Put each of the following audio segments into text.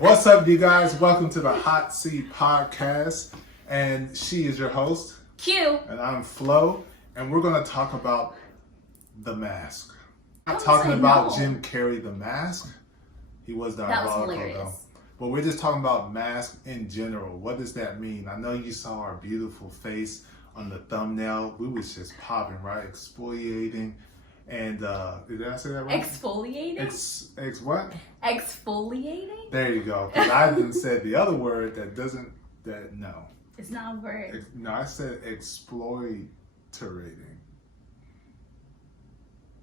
What's up, you guys? Welcome to the HOTC podcast, and she is your host, Q, and I'm Flo, and we're going to talk about The Mask. Not Don't talking say about no. Jim Carrey, The Mask. He was diabolical, hilarious. though. But we're just talking about mask in general. What does that mean? I know you saw our beautiful face on the thumbnail. We was just popping, right? Exfoliating. And did I say that right? exfoliating. What? Exfoliating. There you go. Because I didn't say the other word no. It's not a word. No, I said exploiterating.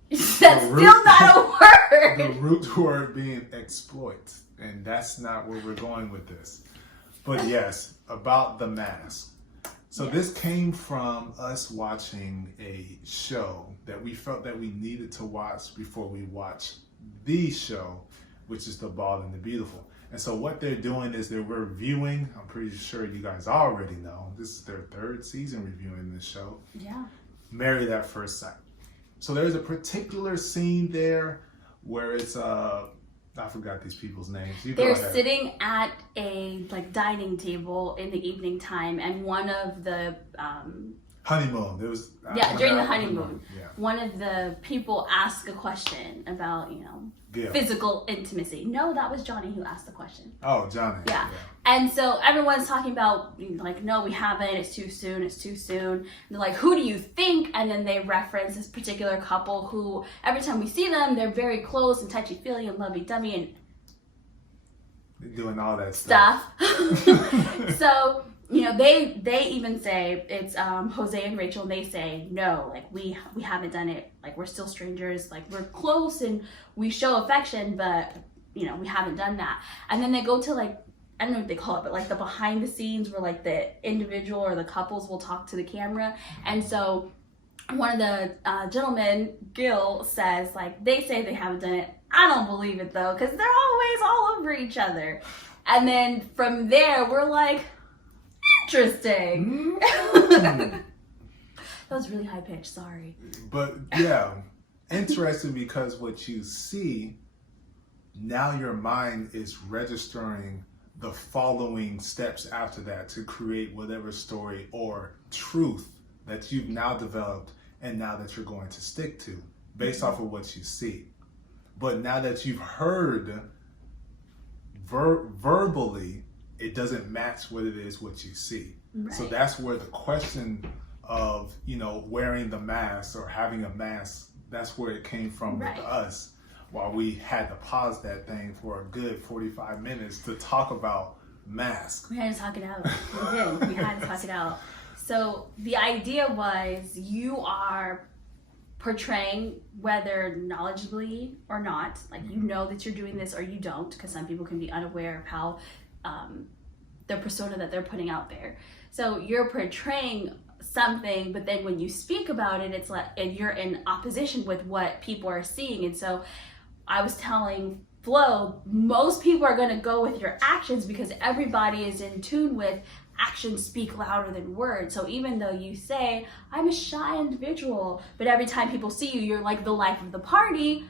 That's still not a word. The root word being exploit. And that's not where we're going with this. But yes, about The Mask. So This came from us watching a show that we felt that we needed to watch before we watched the show, which is The Bald and the Beautiful. And so what they're doing is they're reviewing, I'm pretty sure you guys already know, this is their third season reviewing this show. Yeah. Married at First Sight. So there's a particular scene there where it's I forgot these people's names. They're sitting at a dining table in the evening time, and one of the honeymoon. There was during the honeymoon. Yeah. One of the people asked a question about physical intimacy. No, that was Johnny who asked the question. Oh, Johnny. Yeah. And so everyone's talking about no, we haven't. It's too soon. It's too soon. And they're like, who do you think? And then they reference this particular couple who every time we see them, they're very close and touchy-feely and lovey-dovey and they're doing all that stuff. So they even say it's Jose and Rachel, and they say no, we haven't done it, we're still strangers, we're close and we show affection, but we haven't done that. And then they go to I don't know what they call it, but the behind the scenes where the individual or the couples will talk to the camera. And so one of the gentlemen, Gil, says they say they haven't done it. I don't believe it though, because they're always all over each other. And then from there we're like, interesting. That was really high pitched, sorry. But yeah, interesting, because what you see now, your mind is registering the following steps after that to create whatever story or truth that you've now developed and now that you're going to stick to based off of what you see. But now that you've heard verbally, it doesn't match what it is what you see. Right. So that's where the question of wearing the mask or having a mask, that's where it came from with us, while we had to pause that thing for a good 45 minutes to talk about masks. We had to talk it out. We did. We had to talk it out. So the idea was, you are portraying, whether knowledgeably or not, that you're doing this or you don't, because some people can be unaware of how the persona that they're putting out there. So you're portraying something, but then when you speak about it, it's and you're in opposition with what people are seeing. And so I was telling Flo, most people are going to go with your actions because everybody is in tune with actions speak louder than words. So even though you say, I'm a shy individual, but every time people see you, you're the life of the party,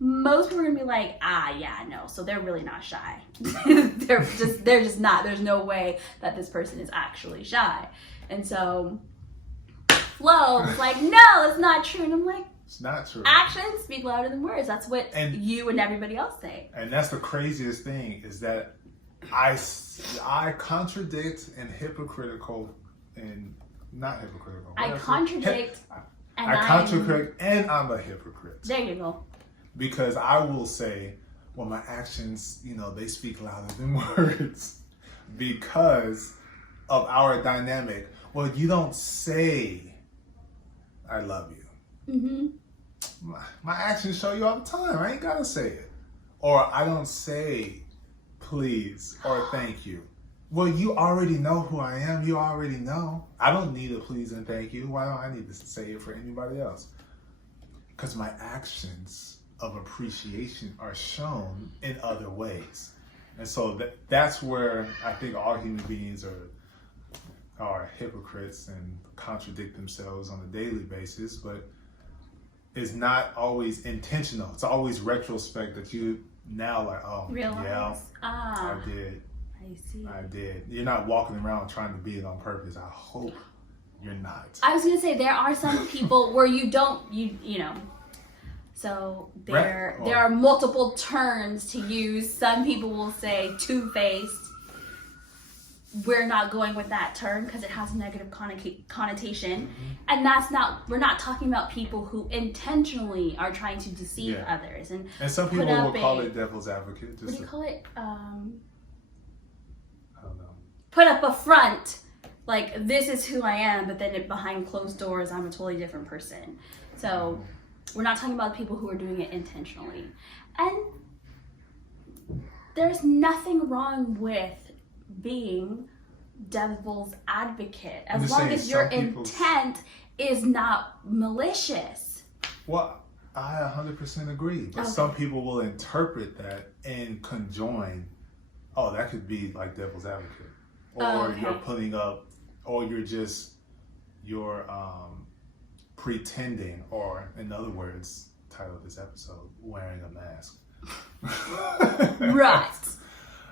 most people are going to be like, yeah, no, so they're really not shy. they're just not. There's no way that this person is actually shy. And so Flo was like, no, that's not true. And I'm like, it's not true. Actions speak louder than words. That's what you and everybody else say. And that's the craziest thing, is that I contradict and hypocritical and not hypocritical. I contradict and I'm a hypocrite. There you go. Because I will say, well, my actions, they speak louder than words because of our dynamic. Well, you don't say, I love you. Mm-hmm. My actions show you all the time. I ain't gotta say it. Or I don't say please or thank you. Well, you already know who I am. You already know. I don't need a please and thank you. Why don't I need to say it for anybody else? Because my actions of appreciation are shown in other ways. And so that's where I think all human beings are hypocrites and contradict themselves on a daily basis, but it's not always intentional. It's always retrospect that you now like, oh, Realize. yeah, Ah, I did. I see. I did. You're not walking around trying to be it on purpose. I hope you're not. I was gonna say there are some people where you don't, you know. So there are multiple terms to use. Some people will say two-faced. We're not going with that term because it has a negative connotation, and we're not talking about people who intentionally are trying to deceive others. And some people will call it devil's advocate. What do you call it? I don't know. Put up a front, like this is who I am, but then behind closed doors, I'm a totally different person. So we're not talking about people who are doing it intentionally. And there's nothing wrong with being devil's advocate as long as your intent is not malicious. Well, I 100% agree. But some people will interpret that and conjoin, oh, that could be like devil's advocate. Or you're putting up, or you're pretending, or in other words, title of this episode, wearing a mask. Right.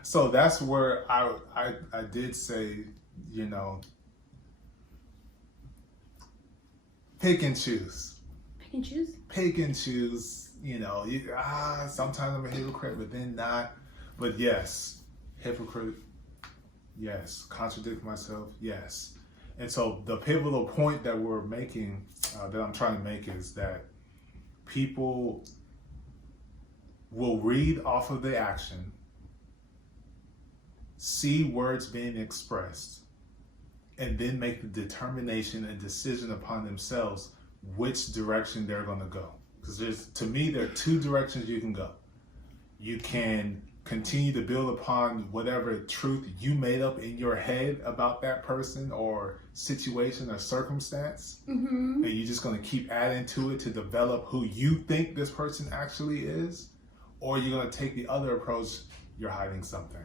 So that's where I did say, you know, pick and choose. Pick and choose? Pick and choose, you know, sometimes I'm a hypocrite, but then not. But yes, hypocrite, yes. Contradict myself, yes. And so the pivotal point that we're making, that I'm trying to make, is that people will read off of the action, see words being expressed, and then make the determination and decision upon themselves which direction they're going to go. Because to me, there are two directions you can go. You can continue to build upon whatever truth you made up in your head about that person or situation or circumstance, and you're just going to keep adding to it to develop who you think this person actually is, or you're going to take the other approach, you're hiding something.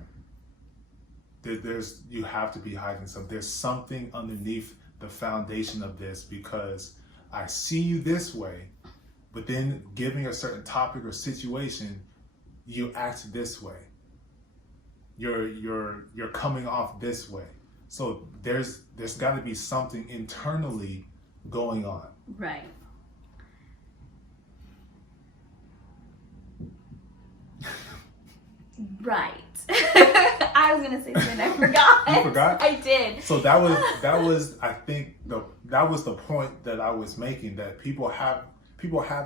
You have to be hiding something. There's something underneath the foundation of this, because I see you this way, but then giving a certain topic or situation, you act this way. You're coming off this way. So there's got to be something internally going on. Right. Right. I was gonna say something, I forgot. You forgot? I did. So that was I think that was the point that I was making, that people have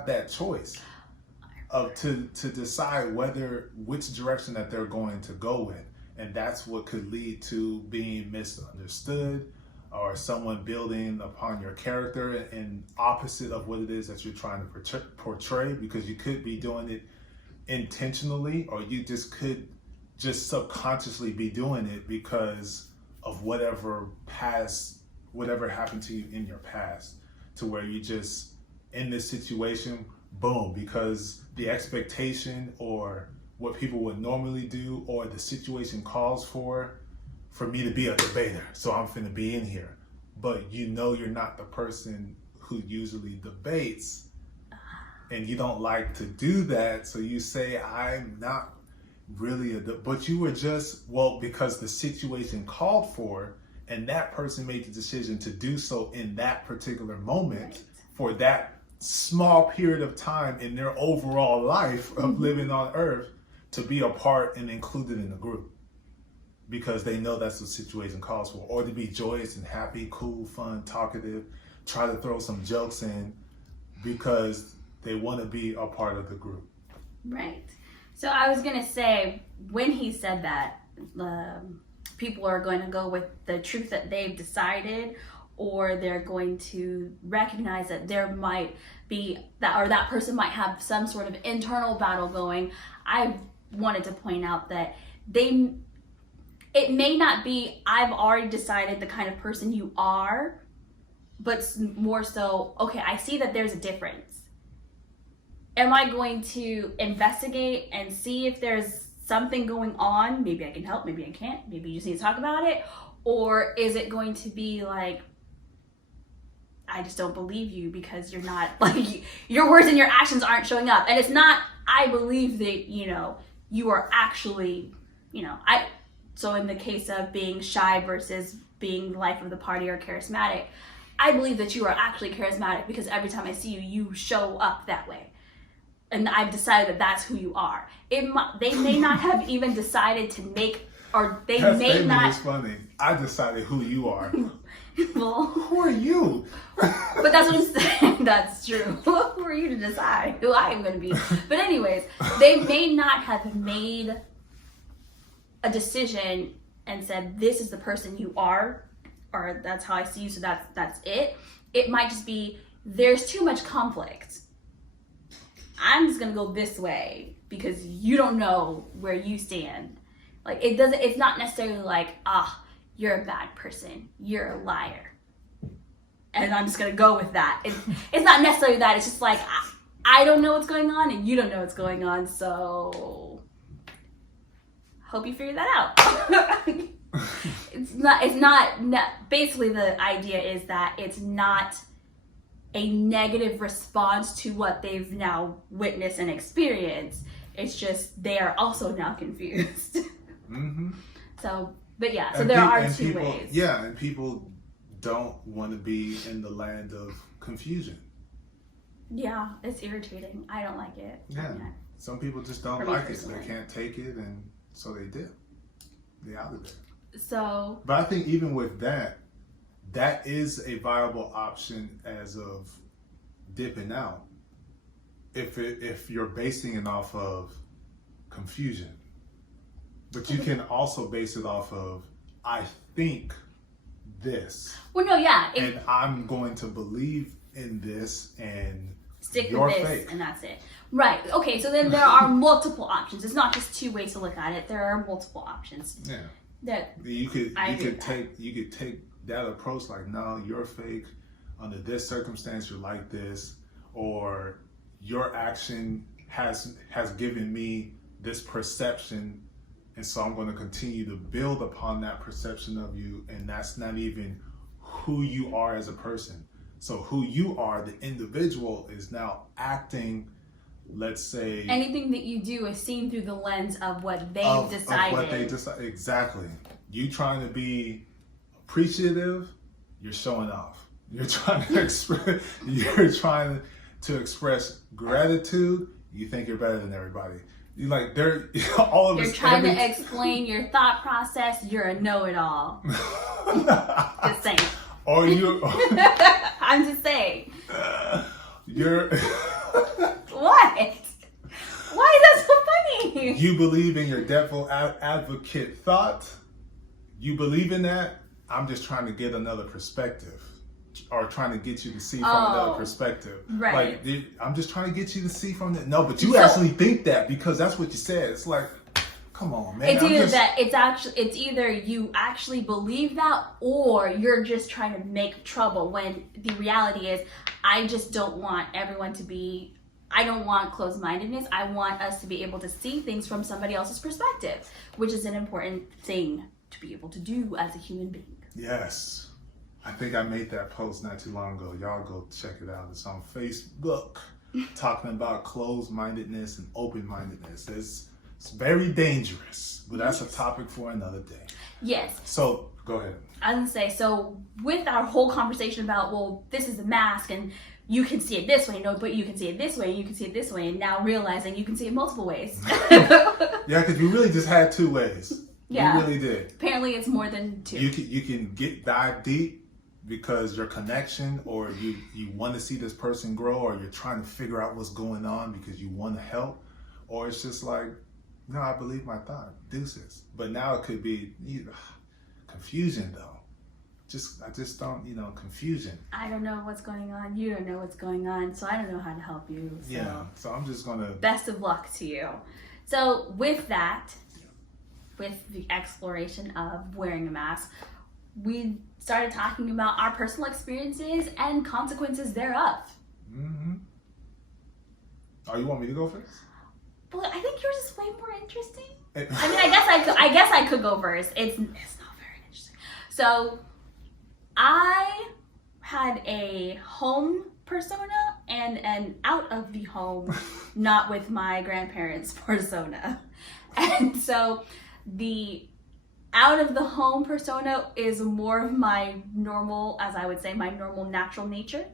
that choice of to decide which direction that they're going to go in, and that's what could lead to being misunderstood, or someone building upon your character and opposite of what it is that you're trying to portray, because you could be doing it intentionally, or you could subconsciously be doing it because of whatever happened to you in your past, to where you just in this situation, boom, because the expectation or what people would normally do or the situation calls for me to be a debater, so I'm finna be in here. But you know you're not the person who usually debates, and you don't like to do that, so you say, I'm not really but you were because the situation called for, and that person made the decision to do so in that particular moment for that small period of time in their overall life of living on earth, to be a part and included in the group, because they know that's what the situation calls for, or to be joyous and happy, cool, fun, talkative, try to throw some jokes in because they want to be a part of the group. Right. So I was going to say, when he said that, people are going to go with the truth that they've decided, or they're going to recognize that there might be that person might have some sort of internal battle going. I wanted to point out that it may not be, I've already decided the kind of person you are, but more so, okay, I see that there's a difference. Am I going to investigate and see if there's something going on? Maybe I can help, maybe I can't, maybe you just need to talk about it. Or is it going to be like, I just don't believe you because you're not, like, your words and your actions aren't showing up. And it's not, I believe that, you are actually, so in the case of being shy versus being the life of the party or charismatic, I believe that you are actually charismatic because every time I see you, you show up that way. And I've decided that that's who you are. They may not have even decided to make, or they that may not. It's funny. I decided who you are. Well, who are you? But that's what I'm saying. That's true. Who are you to decide who I am going to be? But anyways, they may not have made a decision and said, this is the person you are, or that's how I see you, so that's it. It might just be, there's too much conflict. I'm just gonna go this way because you don't know where you stand. Like, it's not necessarily like, you're a bad person, you're a liar, and I'm just gonna go with that. It's not necessarily that. It's just like, I don't know what's going on and you don't know what's going on, so hope you figure that out. It's not, basically the idea is that it's not a negative response to what they've now witnessed and experienced. It's just they are also now confused. Mm-hmm. So, but yeah, so there are two ways. Yeah, and people don't want to be in the land of confusion. Yeah, it's irritating. I don't like it. Yeah, some people just don't like it. They can't take it, and so they dip. They're out of there. So, but I think even with that is a viable option as of dipping out. If you're basing it off of confusion, but you can also base it off of, I think this. Well, no, yeah. And I'm going to believe in this and stick with this, fake. And that's it. Right. Okay. So then there are multiple options. It's not just two ways to look at it. There are multiple options. Yeah. That you could take that approach, like, no, you're fake. Under this circumstance, you're like this, or your action has given me this perception, and so I'm going to continue to build upon that perception of you, and that's not even who you are as a person. So who you are, the individual, is now acting, let's say, anything that you do is seen through the lens of what they've decided. Of what they decide. Exactly. You trying to be appreciative, you're showing off. You're trying to express gratitude, you think you're better than everybody. You like they're all of us. You're trying to explain your thought process, you're a know-it-all. Just saying. Or you I'm just saying. You're What? Why is that so funny? You believe in your devil advocate thought. You believe in that. I'm just trying to get another perspective, or trying to get you to see from another perspective. Right. Like, I'm just trying to get you to see from the, no, but you actually think that because that's what you said. It's like, come on, man. It's either you actually believe that, or you're just trying to make trouble, when the reality is, I just don't want everyone to be, I don't want closed-mindedness. I want us to be able to see things from somebody else's perspective, which is an important thing to be able to do as a human being. Yes. I think I made that post not too long ago. Y'all go check it out. It's on Facebook, talking about closed-mindedness and open-mindedness. It's very dangerous, but that's a topic for another day. Yes. So, go ahead. I was going to say, so with our whole conversation about, well, this is a mask and you can see it this way, no, but you can see it this way, and you can see it this way, and now realizing you can see it multiple ways. Yeah, because you really just had two ways. Yeah. You really did. Apparently it's more than two. You can dive deep because your connection, or you want to see this person grow, or you're trying to figure out what's going on because you want to help, or it's just like, no, I believe my thought, deuces. But now it could be confusion, though. I just don't, confusion. I don't know what's going on. You don't know what's going on. So I don't know how to help you. So. Yeah. So I'm just going to. Best of luck to you. So with that, with the exploration of wearing a mask, we started talking about our personal experiences and consequences thereof. Mm-hmm. Oh, you want me to go first? Well, I think yours is way more interesting. I mean, I guess I could go first. It's not very interesting. So, I had a home persona and an out of the home, not with my grandparents persona. And so the out of the home persona is more of my normal, as I would say, my normal natural nature.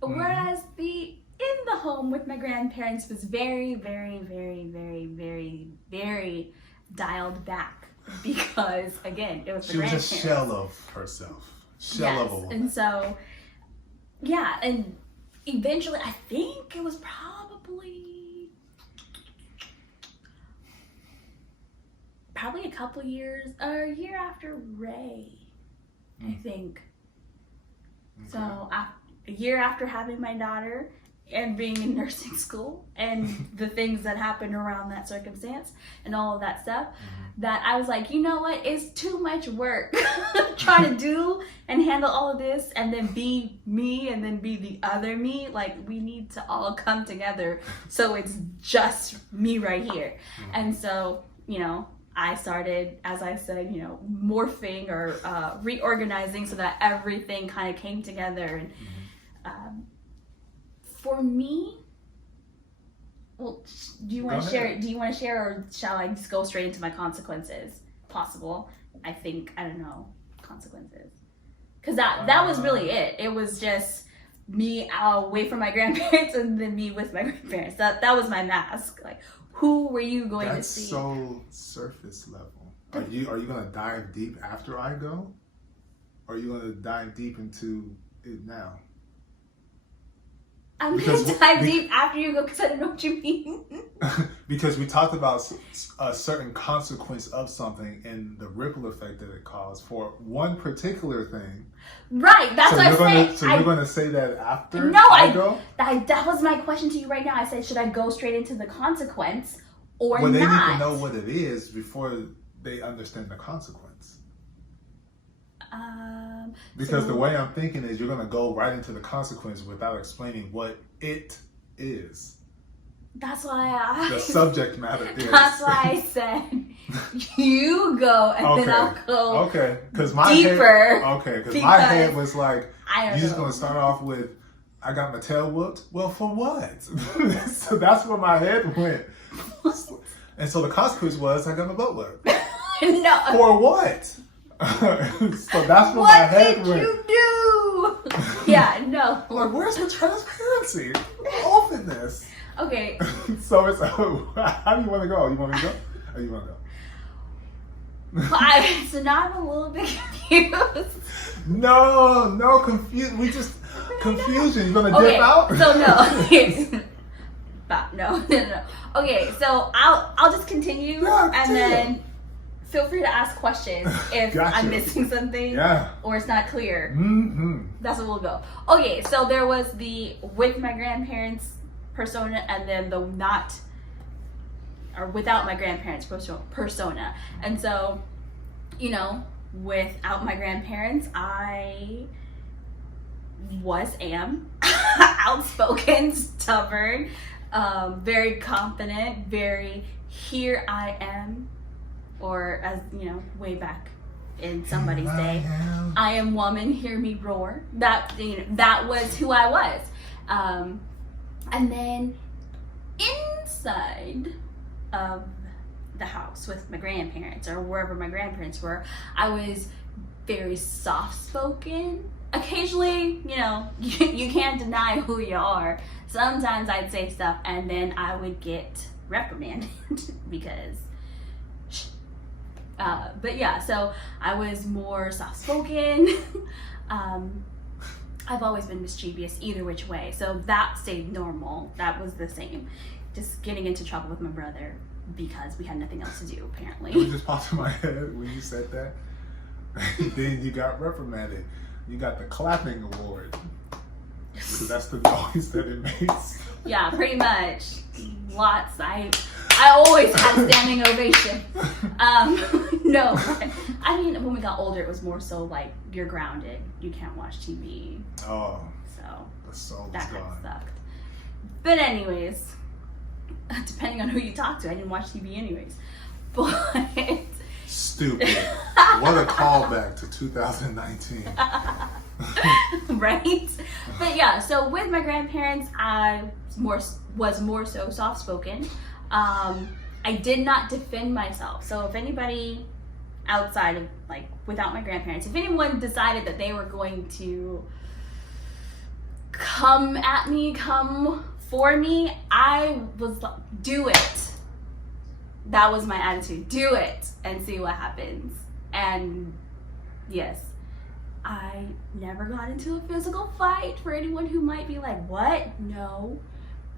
Whereas the in the home with my grandparents was very, very, very, very, very, very dialed back because, again, it was the grandparents. She was a shell of herself. Shell of a woman. And so, yeah, and eventually, I think it was probably a couple years, or a year after Ray, I think. Okay. So, a year after having my daughter and being in nursing school and the things that happened around that circumstance and all of that stuff, that I was like, you know what, it's too much work trying to do and handle all of this and then be me and then be the other me. Like, we need to all come together so it's just me right here. And so, you know, I started, as I said, you know, morphing or reorganizing so that everything kind of came together. And for me, well, do you want to share? Do you want to share, or shall I just go straight into my consequences? Possible. I think, I don't know, consequences. Because that was really it. It was just me away from my grandparents and then me with my grandparents. That was my mask. Like, who were you going to see? That's so surface level. Are you going to dive deep after I go? Or are you going to dive deep into it now? I'm going to dive deep after you go because I don't know what you mean. Because we talked about a certain consequence of something and the ripple effect that it caused for one particular thing. Right, that's what I said. So you're going to say that after I go? That was my question to you right now. I said, should I go straight into the consequence or not? Well, they need to know what it is before they understand the consequence. Because the way I'm thinking is you're going to go right into the consequence without explaining what it is. That's why the subject matter is. That's why I said you go and then I'll go because deeper. My head was like, you're just going to start off with, I got my tail whooped? Well, for what? So that's where my head went. And so the consequence was I got my butt whooped. No. For what? So that's where my head went. What did you do? Yeah, no. Like, where's the transparency? Openness. Okay. So it's, how do you want to go? You want me to go? Or you want to go? So now I'm a little bit confused. No, confused. We just, confusion. You're going to dip out? So no. Okay, so I'll just continue then feel free to ask questions if I'm missing something or it's not clear. That's what we'll go. Okay, so there was the with my grandparents persona and then the not or without my grandparents persona. And so, you know, without my grandparents, I am outspoken, stubborn, very confident, very here I am. Or as you know, way back in somebody's day, I am woman, hear me roar. That was who I was. And then inside of the house with my grandparents or wherever my grandparents were, I was very soft-spoken. Occasionally, you know, you can't deny who you are. Sometimes I'd say stuff and then I would get reprimanded because but yeah, so I was more soft-spoken. I've always been mischievous either which way, so that stayed normal. That was the same. Just getting into trouble with my brother because we had nothing else to do, apparently. It just popped in my head when you said that. Then you got reprimanded. You got the clapping award. So that's the noise that it makes. Yeah, pretty much. Lots. I always had standing ovation. No, I mean, when we got older, it was more so like you're grounded. You can't watch TV. Oh. So the soul's that kind gone. of sucked. But anyways, depending on who you talk to, I didn't watch TV anyways. But stupid. What a callback to 2019. Right? But yeah, so with my grandparents, I was more so soft-spoken. I did not defend myself. So if anybody outside of, like, without my grandparents, if anyone decided that they were going to come at me, come for me, I was like, do it. That was my attitude. Do it and see what happens. And yes, I never got into a physical fight. For anyone who might be like, what? No,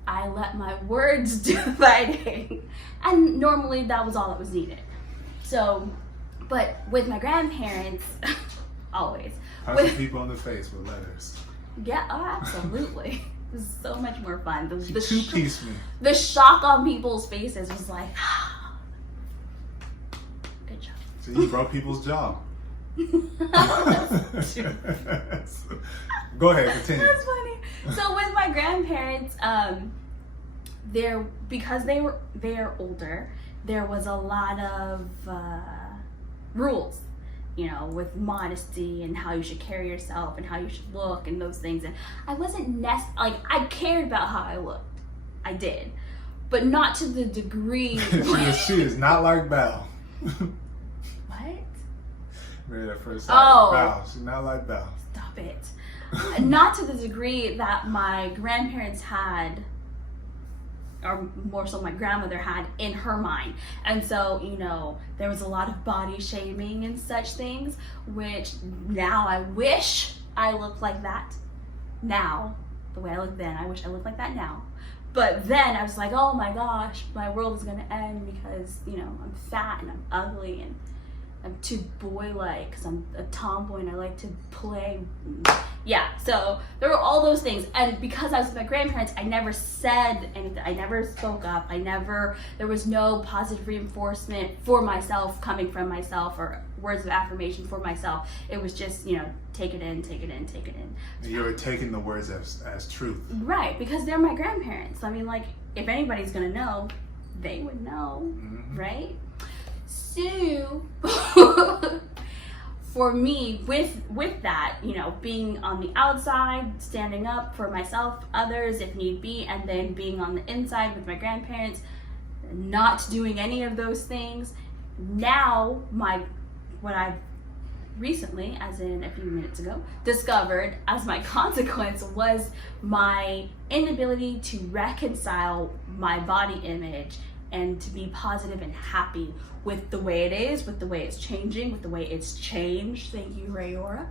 I let my words do the fighting. And normally that was all that was needed. So, but with my grandparents, always. Punching people in the face with letters. Yeah, oh, absolutely. It was so much more fun. You two-piece me. The shock on people's faces was like, good job. So you broke people's jaw. Go ahead, continue. That's funny. So with my grandparents, because they are older, there was a lot of rules, you know, with modesty and how you should carry yourself and how you should look and those things. And I wasn't I cared about how I looked. I did, but not to the degree. She is not like Belle. What? Maybe that first Oh. Belle. She's not like Belle. Stop it. Not to the degree that my grandparents had, or more so my grandmother had in her mind. And so, you know, there was a lot of body shaming and such things, which now I wish I looked like that now. The way I look then, I wish I looked like that now. But then I was like, oh my gosh, my world is gonna end because, you know, I'm fat and I'm ugly and I'm too boy-like because I'm a tomboy and I like to play. Yeah, so there were all those things. And because I was with my grandparents, I never said anything. I never spoke up. There was no positive reinforcement for myself coming from myself or words of affirmation for myself. It was just, you know, take it in, take it in, take it in. You were taking the words as truth. Right, because they're my grandparents. I mean, like, if anybody's gonna know, they would know, right? So, for me, with that, you know, being on the outside, standing up for myself, others if need be, and then being on the inside with my grandparents, not doing any of those things. Now, what I've recently, as in a few minutes ago, discovered as my consequence was my inability to reconcile my body image and to be positive and happy with the way it is, with the way it's changing, with the way it's changed. Thank you, Rayora.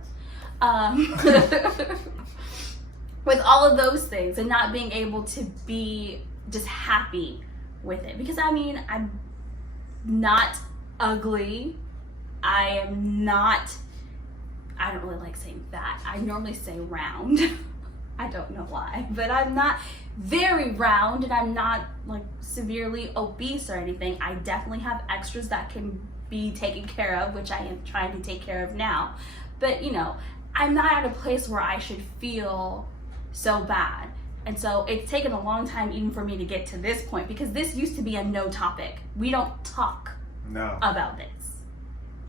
With all of those things and not being able to be just happy with it. Because I mean, I'm not ugly. I don't really like saying that. I normally say round. I don't know why, but I'm not very round and I'm not like severely obese or anything. I definitely have extras that can be taken care of, which I am trying to take care of now. But you know, I'm not at a place where I should feel so bad. And so it's taken a long time even for me to get to this point because this used to be a no topic. We don't talk about this.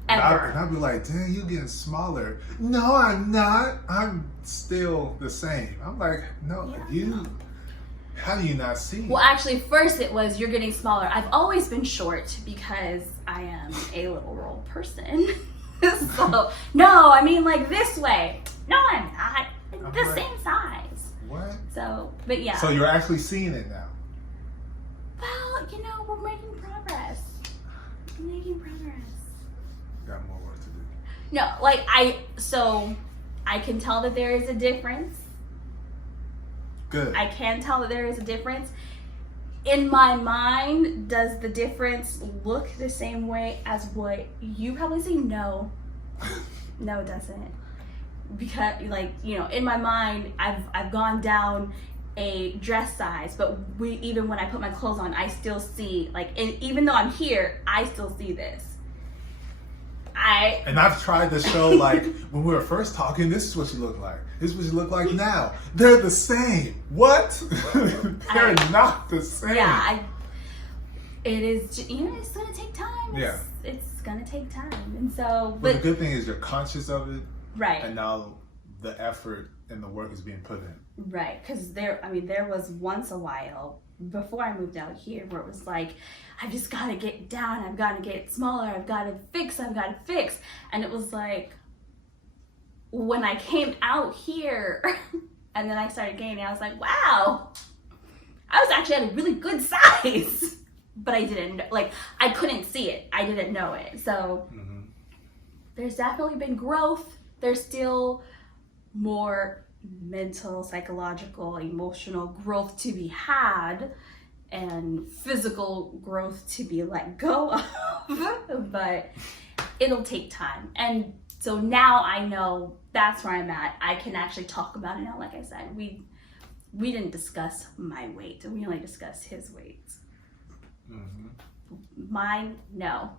Ever. And I'd be like, dang, you getting smaller. No, I'm not. I'm still the same. I'm like, no, how do you not see? Well, actually, first it was, you're getting smaller. I've always been short because I am a literal person. So, no, I mean like this way. No, I'm not. The same size. What? So, but yeah. So you're actually seeing it now? Well, you know, we're making progress. Got more work to do. No, like I can tell that there is a difference. Good. I can tell that there is a difference. In my mind, does the difference look the same way as what you probably see? No. No, it doesn't. Because, like, you know, in my mind, I've gone down a dress size, but even when I put my clothes on, I still see, like, even though I'm here, I still see this. And I've tried to show, like, when we were first talking, this is what you look like. This is what you look like now. They're the same. What? They're not the same. Yeah, it is, you know, it's going to take time. Yeah. It's going to take time. And so, but the good thing is you're conscious of it. Right. And now the effort and the work is being put in. Right. Because there was once a while before I moved out here, where it was like, I just gotta get down, I've gotta get smaller, I've gotta fix. And it was like, when I came out here and then I started gaining, I was like, wow, I was actually at a really good size. But I didn't, like, I couldn't see it. I didn't know it. So there's definitely been growth. There's still more mental, psychological, emotional growth to be had and physical growth to be let go of. But it'll take time. And so now I know that's where I'm at. I can actually talk about it now. Like I said, we didn't discuss my weight. We only discussed his weight. Mine, no.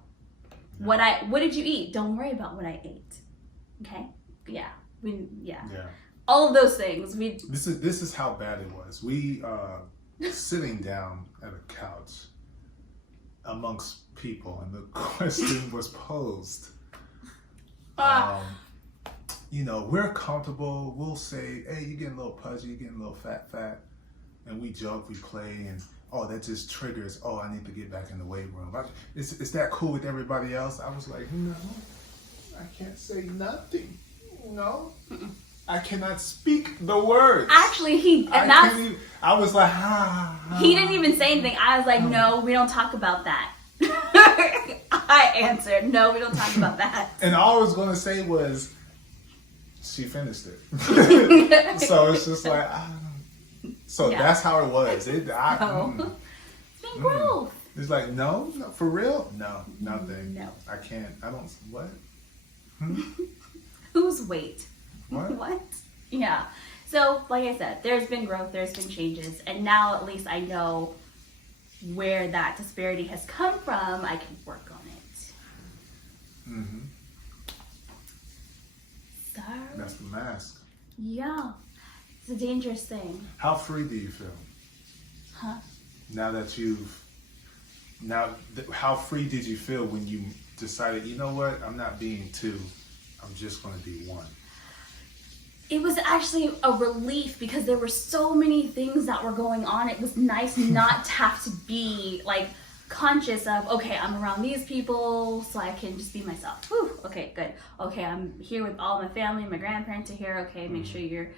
What did you eat? Don't worry about what I ate. Okay? Yeah. All of those things. This is how bad it was. We sitting down at a couch amongst people, and the question was posed. We're comfortable. We'll say, hey, you're getting a little pudgy, you're getting a little fat. And we joke, we play, and that just triggers, I need to get back in the weight room. Is that cool with everybody else? I was like, no, I can't say nothing. No. I cannot speak the words. Actually, I was like, He didn't even say anything. I was like, no, we don't talk about that. I answered, no, we don't talk about that. And all I was going to say was, she finished it. So it's just like, that's how it was. It's been growth. It's like, no, for real? No, nothing. No. I can't. I don't, what? Whose weight? What? Yeah. So, like I said, there's been growth, there's been changes, and now at least I know where that disparity has come from. I can work on it. So, that's the mask. Yeah. It's a dangerous thing. How free do you feel? Huh? How free did you feel when you decided, you know what, I'm not being 2, I'm just going to be 1? It was actually a relief because there were so many things that were going on. It was nice not to have to be like conscious of, okay, I'm around these people, so I can just be myself. Whew, okay, good. Okay, I'm here with all my family, my grandparents are here. Okay, make sure you're,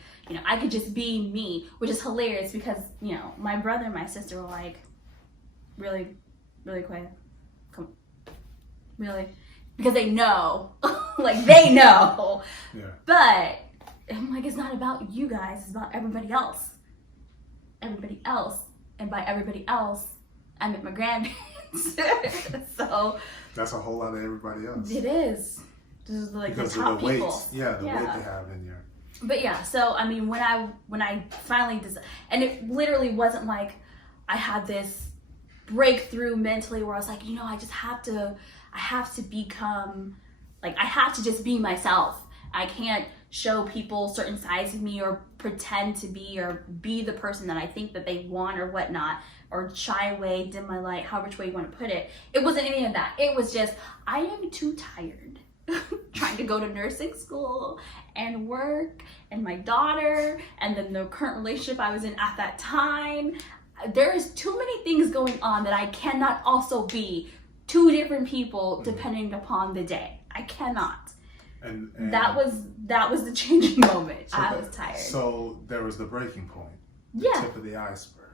I could just be me, which is hilarious because, my brother and my sister were like, really, really quiet. Come, really? Because they know, like they know. Yeah. But I'm like, it's not about you guys, it's about everybody else. Everybody else. And by everybody else, I meant my grandparents. So that's a whole lot of everybody else. It is. This is like because the top of the weight. people. Yeah, the weight they have in there. But yeah, so I mean, when I finally and it literally wasn't like I had this breakthrough mentally where I was like, I have to become, like, I have to just be myself. I can't show people certain sides of me or pretend to be or be the person that I think that they want or whatnot, or shy away, dim my light, however way you want to put it. It wasn't any of that. It was just, I am too tired trying to go to nursing school and work and my daughter and then the current relationship I was in at that time. There is too many things going on that I cannot also be 2 different people depending upon the day. I cannot. And that was the changing moment. I was tired. So there was the breaking point. The tip of the iceberg.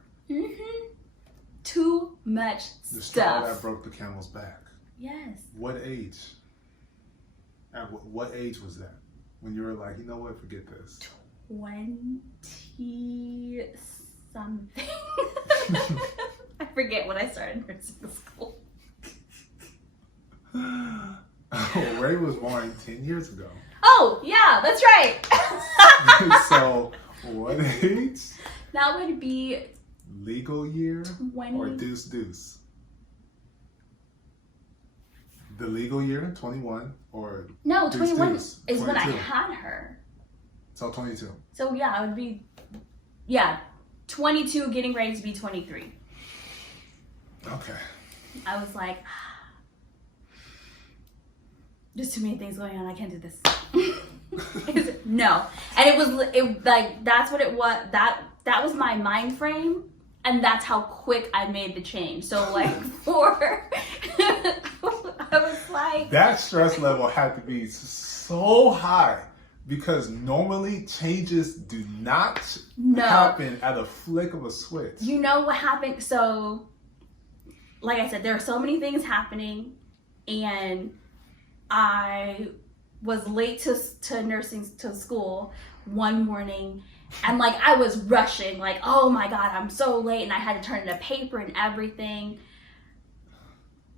Too much the stuff. straw that broke the camel's back. Yes. What age? At what age was that? When you were like, you know what, forget this. 20 something. I forget when I started nursing school. Oh, Ray was born 10 years ago. Oh, yeah, that's right. So, what age? That would be Legal year 20. or deuce? The legal year, 21, or no, deuce, 21 deuce, is when I 22. had her. So 22. So yeah, it would be 22 getting ready to be 23. Okay. I was like, there's too many things going on. I can't do this. No, and it was like that's what it was. That was my mind frame And that's how quick I made the change. So like I was like, that stress level had to be so high because normally changes do not happen at a flick of a switch. You know what happened? So, like I said, there are so many things happening, and I was late to nursing to school one morning. And like I was rushing, like, oh my God, I'm so late, and I had to turn in a paper and everything.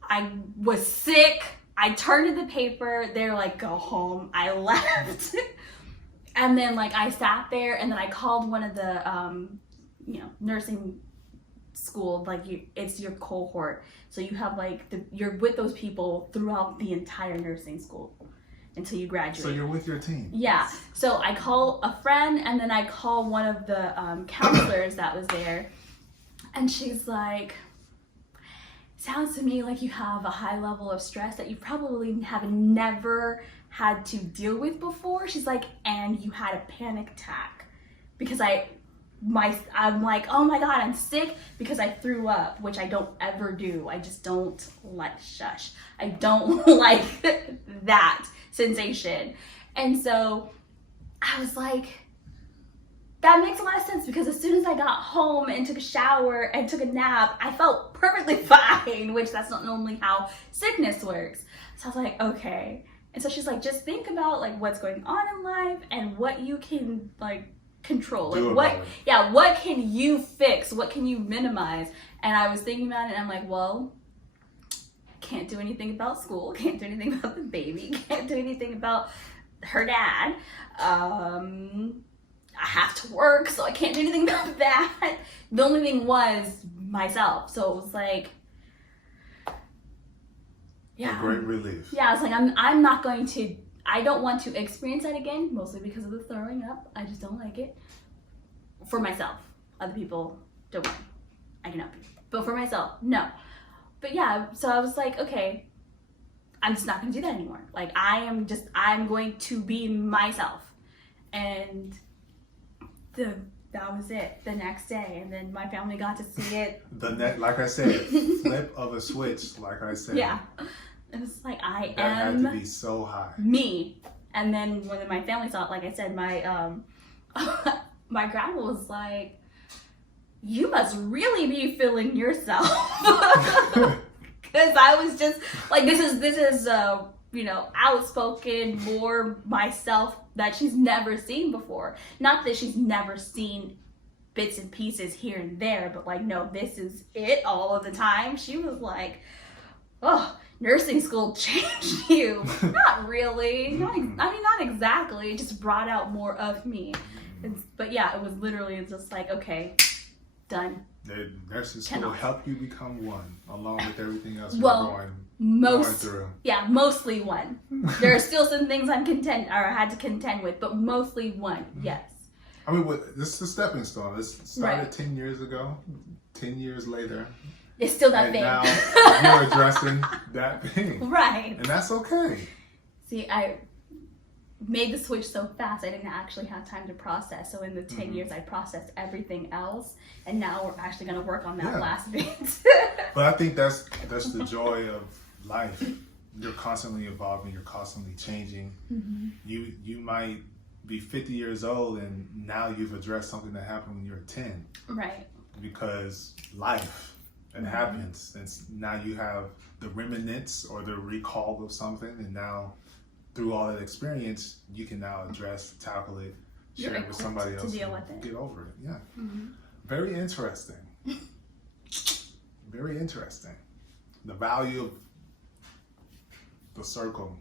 I was sick. I turned in the paper. They're like, go home. I left. And then like I sat there, and then I called one of the nursing school, like it's your cohort. So you have like you're with those people throughout the entire nursing school until you graduate. So you're with your team. Yeah. So I call a friend, and then I call one of the counselors that was there, and she's like, sounds to me like you have a high level of stress that you probably have never had to deal with before. She's like, and you had a panic attack because I'm like, oh my God, I'm sick because I threw up, which I don't ever do. I just don't like, I don't like that sensation. And so I was like, that makes a lot of sense, because as soon as I got home and took a shower and took a nap, I felt perfectly fine, which that's not normally how sickness works. So I was like, okay. And so she's like, just think about like what's going on in life and what you can like control. Like what can you fix? What can you minimize? And I was thinking about it, and I'm like, well, can't do anything about school, can't do anything about the baby, can't do anything about her dad. I have to work, so I can't do anything about that. The only thing was myself. So it was like, yeah. A great relief. Yeah, I was like, I'm not going to, I don't want to experience that again, mostly because of the throwing up. I just don't like it. For myself. Other people, don't worry. I can help you. But for myself, no. But yeah, so I was like, okay, I'm just not going to do that anymore. Like, I'm going to be myself. And that was it the next day. And then my family got to see it. Like I said, flip of a switch, like I said. Yeah. It was like, that had to be so high. Me. And then when my family saw it, like I said, my my grandma was like, you must really be feeling yourself. Because I was just like, this is outspoken, more myself that she's never seen before. Not that she's never seen bits and pieces here and there, but like, no, this is it all of the time. She was like, oh, nursing school changed you. Not really. Not exactly. It just brought out more of me. But yeah, it was literally just like, okay, done. The nursing school helped you become one, along with everything else going through. Yeah, mostly one. There are still some things I had to contend with, but mostly one. Yes. I mean, this is a stepping stone. This started 10 years ago. 10 years later, it's still that thing. Now you're addressing that thing, right? And that's okay. See, I made the switch so fast I didn't actually have time to process. So in the 10 years I processed everything else, and now we're actually going to work on that last bit. But I think that's the joy of life. You're constantly evolving, you're constantly changing. You might be 50 years old and now you've addressed something that happened when you were 10, right? Because life, it happens, and now you have the remnants or the recall of something, and now through all that experience, you can now tackle it, share it with somebody else, to deal with it. Get over it. Yeah. Very interesting. Very interesting. The value of the circle.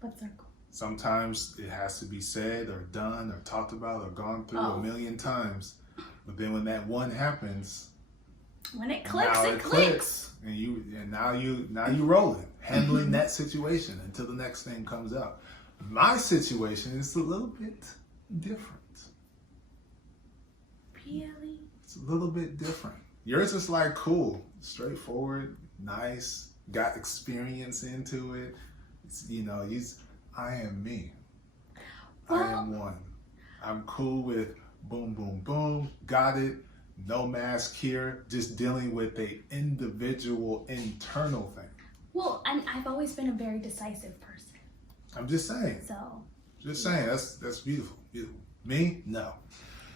What circle? Sometimes it has to be said or done or talked about or gone through a million times. But then when that one happens, when it clicks, it clicks. And now you rolling, handling that situation until the next thing comes up. My situation is a little bit different. Really? It's a little bit different. Yours is like cool, straightforward, nice, got experience into it. It's, I am me. I am one. I'm cool with boom, boom, boom, got it, no mask here, just dealing with a individual internal thing. Well, I've always been a very decisive person. I'm just saying. So. Just saying. That's beautiful. Beautiful. Me? No.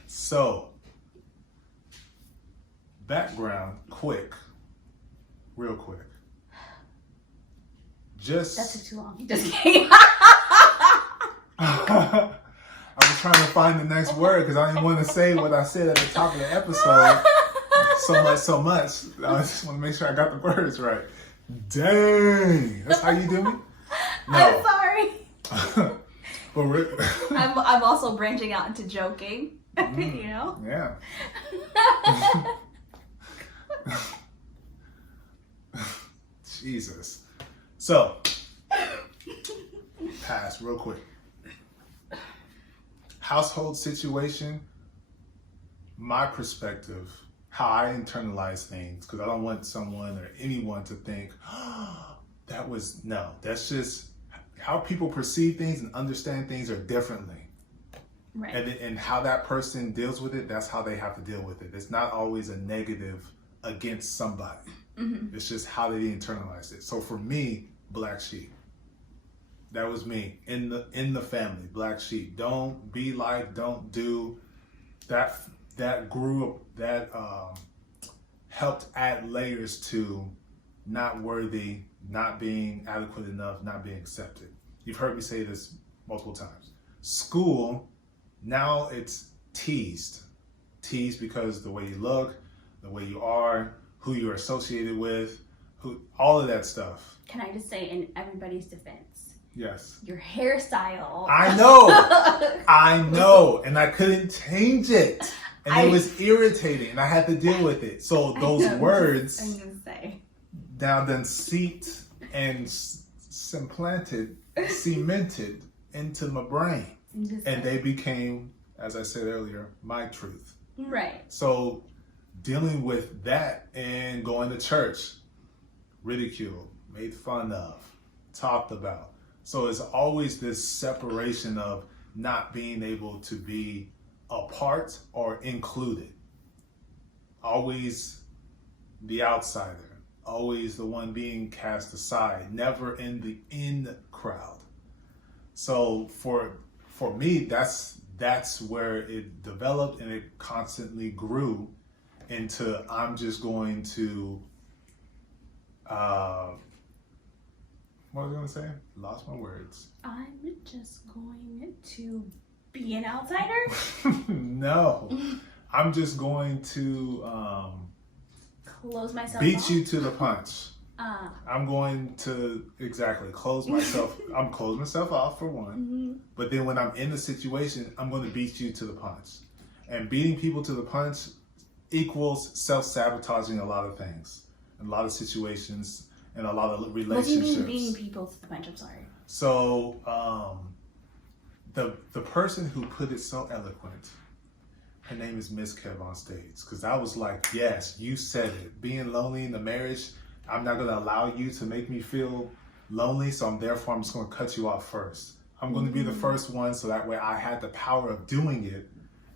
So, background, real quick. That took too long. Just kidding. I was trying to find the next word because I didn't want to say what I said at the top of the episode so much. I just want to make sure I got the words right. Dang. That's how you do me? No. I'm sorry. But I'm also branching out into joking. You know? Yeah. Jesus. So, pass real quick. Household situation, my perspective, how I internalize things, because I don't want someone or anyone to think, oh, that's just how people perceive things and understand things are differently. Right. And how that person deals with it, that's how they have to deal with it. It's not always a negative against somebody. Mm-hmm. It's just how they internalize it. So for me, black sheep. That was me in the family, black sheep. Don't be like, don't do. That grew up, that helped add layers to not worthy, not being adequate enough, not being accepted. You've heard me say this multiple times. School, now it's teased. Teased because the way you look, the way you are, who you're associated with, all of that stuff. Can I just say in everybody's defense? Yes. Your hairstyle. I know. And I couldn't change it. And it was irritating and I had to deal with it. So those words I'm gonna say. now then seeped and cemented into my brain. And they became, as I said earlier, my truth. Right. So dealing with that and going to church, ridiculed, made fun of, talked about. So it's always this separation of not being able to be a part or included. Always the outsider, always the one being cast aside, never in the in crowd. So for me, that's where it developed and it constantly grew into I'm just going to what was I going to say? Lost my words. I'm just going to be an outsider? No. I'm just going to close myself beat off? you to the punch. I'm going to close myself. I'm closing myself off for one. Mm-hmm. But then when I'm in the situation, I'm going to beat you to the punch. And beating people to the punch equals self-sabotaging a lot of things, a lot of situations, and a lot of relationships. What do you mean beating people to the punch? I'm sorry. So the person who put it so eloquent, her name is Miss Kev on stage. Because I was like, yes, you said it. Being lonely in the marriage, I'm not going to allow you to make me feel lonely. So I'm just going to cut you off first. I'm going to be the first one so that way I had the power of doing it.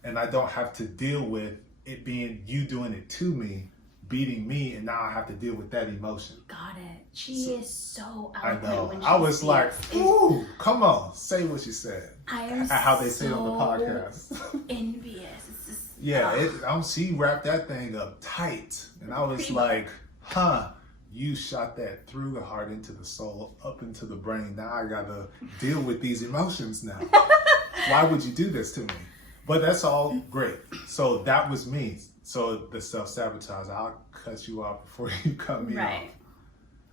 And I don't have to deal with it being you doing it to me, beating me, and now I have to deal with that emotion. Got it. She is so I eloquent know. when she I was speaks. like, ooh, come on, say what you said. I am how they say it on the podcast. Envious. It's just, yeah, she wrapped that thing up tight, and I was like, you shot that through the heart into the soul, up into the brain. Now I gotta deal with these emotions now. Why would you do this to me? But that's all great. So that was me. So the self-sabotage, I'll cut you off before you cut me off.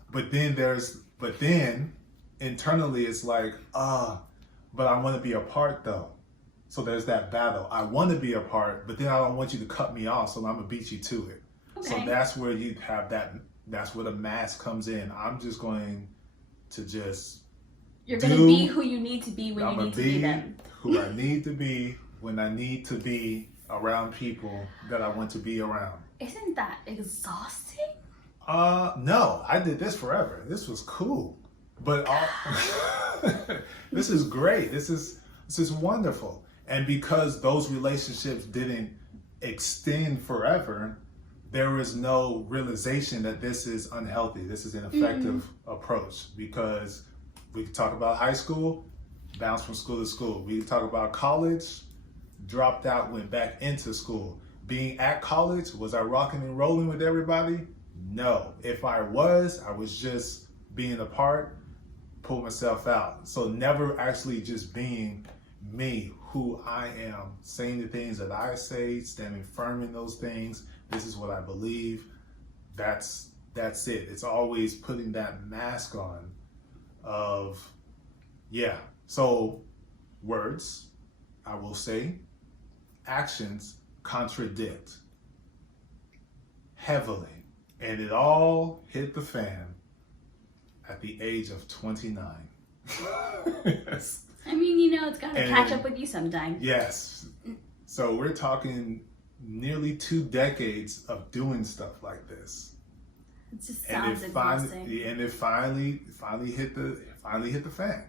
But then internally it's like, but I want to be a part though. So there's that battle. I want to be a part, but then I don't want you to cut me off, so I'm going to beat you to it. Okay. So that's where you have that's where the mask comes in. I'm just going to You're going to be who you need to be when you need to be them. Who I need to be when I need to be around people that I want to be around. Isn't that exhausting? No, I did this forever. This was cool. But this is great. This is wonderful. And because those relationships didn't extend forever, there is no realization that this is unhealthy. This is an effective approach, because we can talk about high school, bounce from school to school. We can talk about college, dropped out, went back into school. Being at college, was I rocking and rolling with everybody? No. If I was just being a part, pull myself out. So never actually just being me, who I am, saying the things that I say, standing firm in those things. This is what I believe. That's it. It's always putting that mask on of, yeah. So words, I will say, actions contradict heavily. And it all hit the fan at the age of 29. Yes. I mean, it's got to catch up with you sometime. Yes. So we're talking nearly 2 decades of doing stuff like this. It just sounds exhausting. And it finally hit the fan.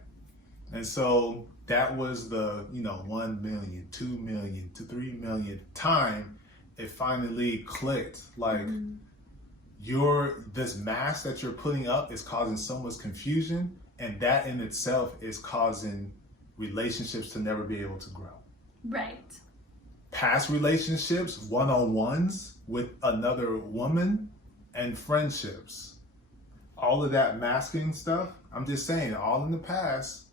And so that was the 1 million, 2 million to 3 million time it finally clicked. Like this mask that you're putting up is causing so much confusion, and that in itself is causing relationships to never be able to grow. Right. Past relationships, one-on-ones with another woman, and friendships. All of that masking stuff, I'm just saying, all in the past,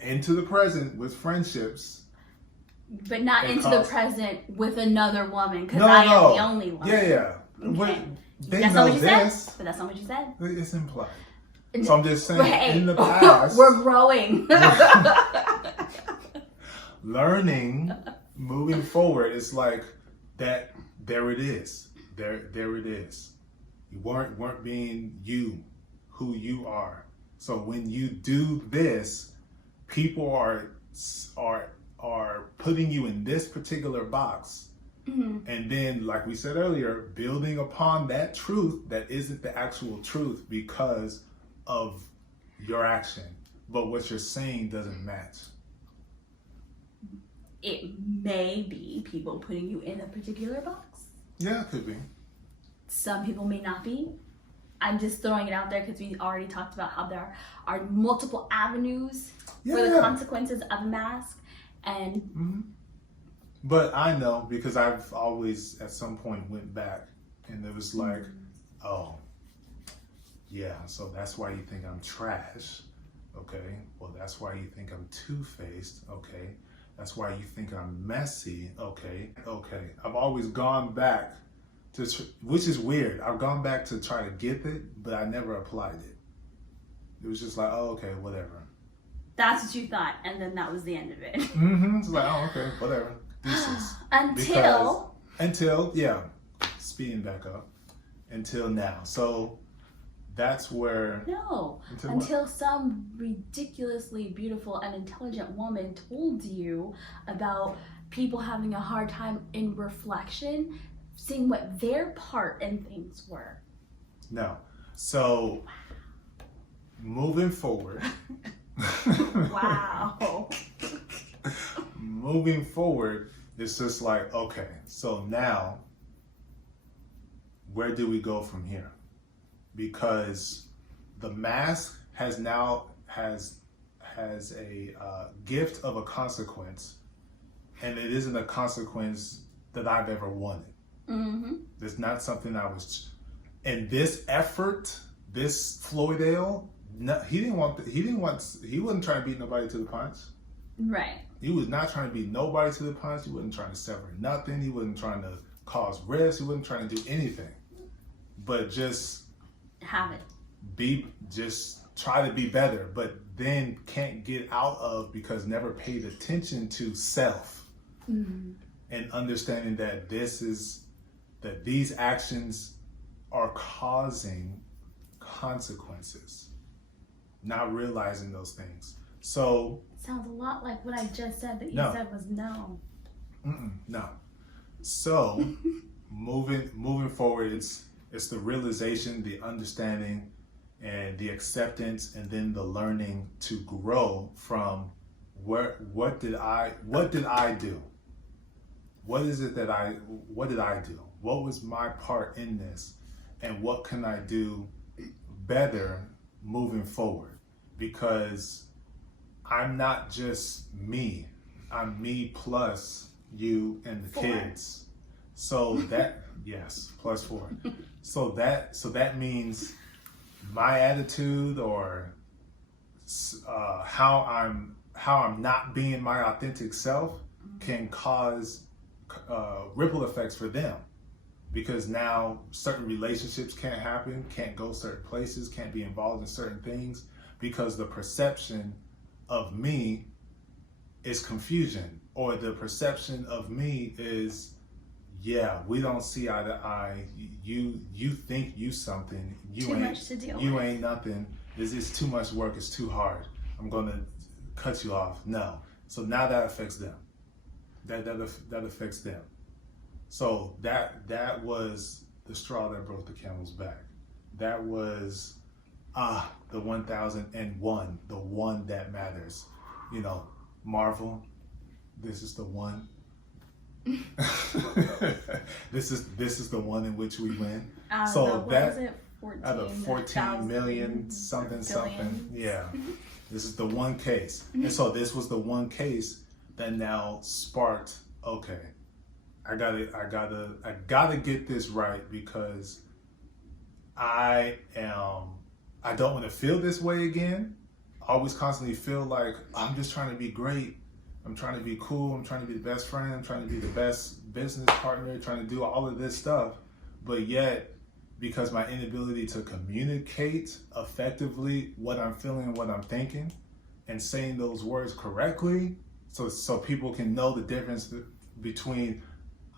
into the present with friendships. But not into the present with another woman, because I am the only one. Yeah. Okay. They that's know not what you this. said. But that's not what you said. It's implied. So I'm just saying, in the past, we're growing. Learning, moving forward, it's like that. There it is. There it is. You weren't being you, who you are. So when you do this, people are putting you in this particular box. And then, like we said earlier, building upon that truth that isn't the actual truth because of your action. But what you're saying doesn't match. It may be people putting you in a particular box. Yeah, it could be. Some people may not be. I'm just throwing it out there because we already talked about how there are multiple avenues for the consequences of a mask. And But I know, because I've always at some point went back and it was like, oh, yeah, so that's why you think I'm trash. Okay, well, that's why you think I'm two-faced. Okay, that's why you think I'm messy. Okay. I've always gone back to, which is weird. I've gone back to try to get it, but I never applied it. It was just like, oh, okay, whatever. That's what you thought, and then that was the end of it. It's like, oh, okay, whatever. Until speeding back up, until now. So that's where... No, until some ridiculously beautiful and intelligent woman told you about people having a hard time in reflection, seeing what their part in things were. No. So, moving forward... Wow. Moving forward, it's just like, okay, so now, where do we go from here? Because the mask has a gift of a consequence, and it isn't a consequence that I've ever wanted. It's not something I was, and this effort, this Floydale, no, he wasn't trying to beat nobody to the punch. Right. He was not trying to beat nobody to the punch. He wasn't trying to sever nothing. He wasn't trying to cause rifts. He wasn't trying to do anything. But just have it. Just try to be better, but then can't get out of because never paid attention to self. And understanding that these actions are causing consequences. Not realizing those things. So sounds a lot like what I just said that you said was no. No. So moving forward, it's the realization, the understanding, and the acceptance, and then the learning to grow from what did I do? what did I do? What was my part in this? And what can I do better moving forward? Because I'm not just me. I'm me plus you and the 4. kids. So that, yes, plus 4. So that means my attitude or how I'm not being my authentic self can cause ripple effects for them, because now certain relationships can't happen, can't go certain places, can't be involved in certain things, because the perception of me is confusion, or the perception of me is, yeah, we don't see eye to eye. You think you something. Too much to deal You with. ain't nothing. It's too much work. It's too hard. I'm gonna cut you off. No. So now that affects them. That affects them. So that was the straw that broke the camel's back. That was the 1001, the one that matters. You know, Marvel, this is the one. This is the one in which we win. So what that was it? 14, out of 14 million something. Yeah. This is the one case. And so this was the one case that now sparked, okay, I gotta get this right, because I don't want to feel this way again. I always constantly feel like I'm just trying to be great. I'm trying to be cool. I'm trying to be the best friend. I'm trying to be the best business partner, trying to do all of this stuff. But yet, because my inability to communicate effectively what I'm feeling and what I'm thinking and saying those words correctly, so people can know the difference between,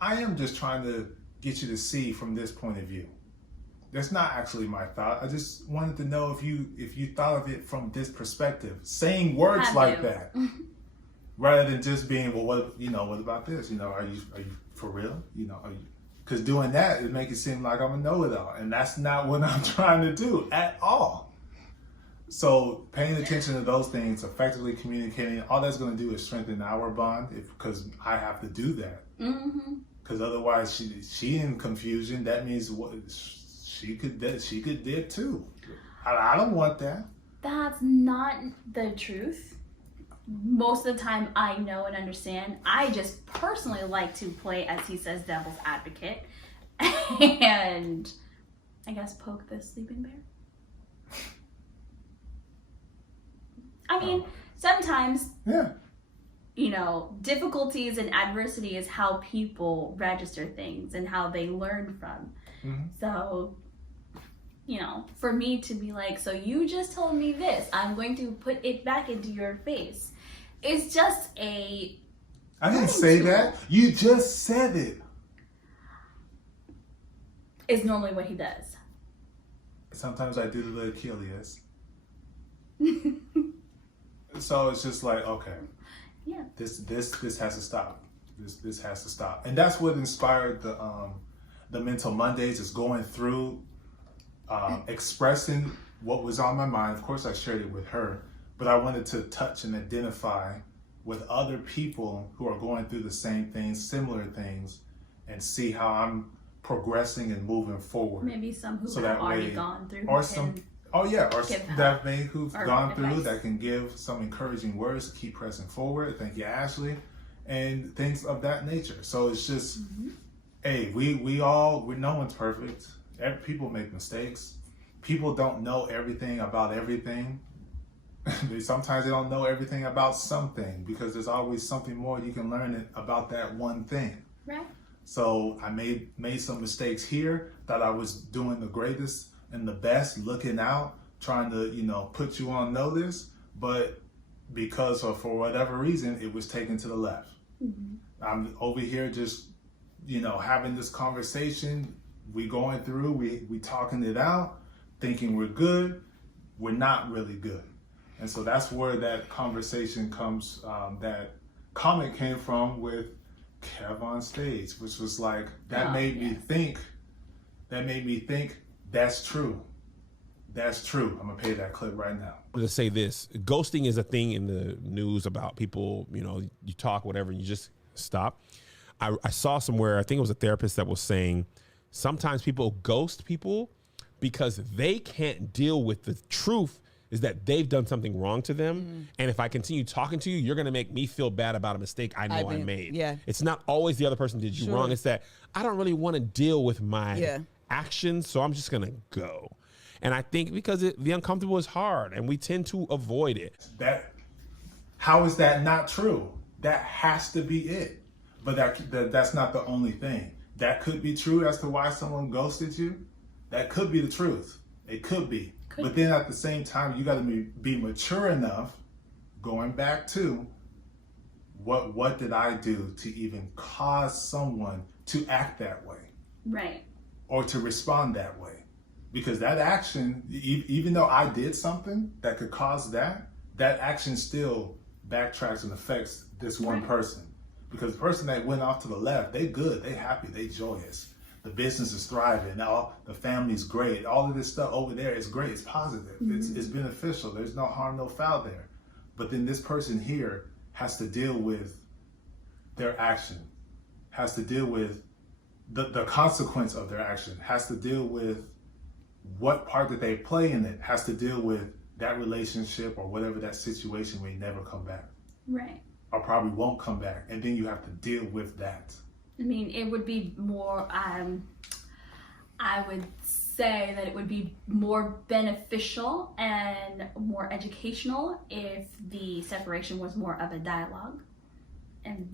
I am just trying to get you to see from this point of view. That's not actually my thought. I just wanted to know if you thought of it from this perspective. Saying words that. Rather than just being, well, what about this? Are you for real? Because doing that, it makes it seem like I'm a know-it-all, and that's not what I'm trying to do at all. So paying attention to those things, effectively communicating, all that's going to do is strengthen our bond, because I have to do that. Because otherwise, she in confusion. That means what she could did too. I don't want that. That's not the truth. Most of the time I know and understand. I just personally like to play, as he says, devil's advocate, and I guess poke the sleeping bear. I mean, sometimes, difficulties and adversity is how people register things and how they learn from. So, for me to be like, so you just told me this, I'm going to put it back into your face. It's just I didn't say that. You just said it. It's normally what he does. Sometimes I do the Achilles. So it's just like, okay, yeah, this has to stop. This has to stop, and that's what inspired the Mental Mondays, is going through, expressing what was on my mind. Of course, I shared it with her, but I wanted to touch and identify with other people who are going through the same things, similar things, and see how I'm progressing and moving forward. Maybe some who have already gone through, or some. Oh yeah, or that may who've gone through advice. That can give some encouraging words to keep pressing forward. Thank you, Ashley, and things of that nature. So it's just, hey, no one's perfect. People make mistakes. People don't know everything about everything. Sometimes they don't know everything about something, because there's always something more you can learn about that one thing. Right. So I made some mistakes here, thought I was doing the greatest and the best, looking out, trying to, put you on notice, but because of, for whatever reason, it was taken to the left. I'm over here just, having this conversation, we going through, we talking it out, thinking we're good, we're not really good. And so that's where that conversation comes, that comment came from with Kev on stage, which was like, that made me think, that's true. That's true. I'm gonna play that clip right now. To say this, ghosting is a thing in the news about people, you talk, whatever, and you just stop. I saw somewhere, I think it was a therapist that was saying sometimes people ghost people because they can't deal with the truth is that they've done something wrong to them. And if I continue talking to you, you're going to make me feel bad about a mistake I know I made. Yeah. It's not always the other person did you wrong. It's that I don't really want to deal with my actions, so I'm just going to go. And I think because the uncomfortable is hard and we tend to avoid it. How is that not true? That has to be it. But that's not the only thing. That could be true as to why someone ghosted you. That could be the truth. It could be. But then at the same time, you got to be mature enough, going back to what did I do to even cause someone to act that way? Right. Or to respond that way? Because that action, even though I did something that could cause that action still backtracks and affects this one person. Because the person that went off to the left, they good, they happy, they joyous. The business is thriving, all the family's great. All of this stuff over there is great, it's positive, it's beneficial. There's no harm, no foul there. But then this person here has to deal with their action, has to deal with the consequence of their action, has to deal with what part that they play in it, has to deal with that relationship or whatever that situation may never come back. Right. Or probably won't come back. And then you have to deal with that. I mean, it would be more, I would say that it would be more beneficial and more educational if the separation was more of a dialogue. And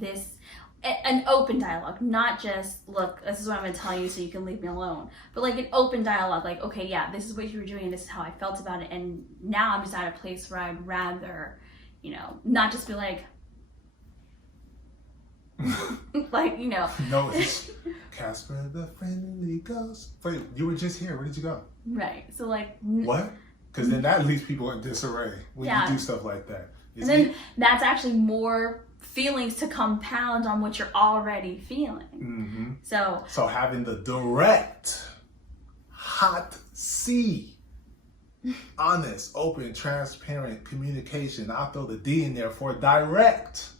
an open dialogue, not just, look, this is what I'm going to tell you so you can leave me alone. But like an open dialogue, like, okay, yeah, this is what you were doing and this is how I felt about it. And now I'm just at a place where I'd rather, not just be like, like, No, it's Casper the Friendly Ghost. Wait, you were just here. Where did you go? Right. So like, what? Because then that leaves people in disarray when you do stuff like that. And then that's actually more feelings to compound on what you're already feeling. So having the direct HOTC, honest, open, transparent communication. I'll throw the D in there for direct.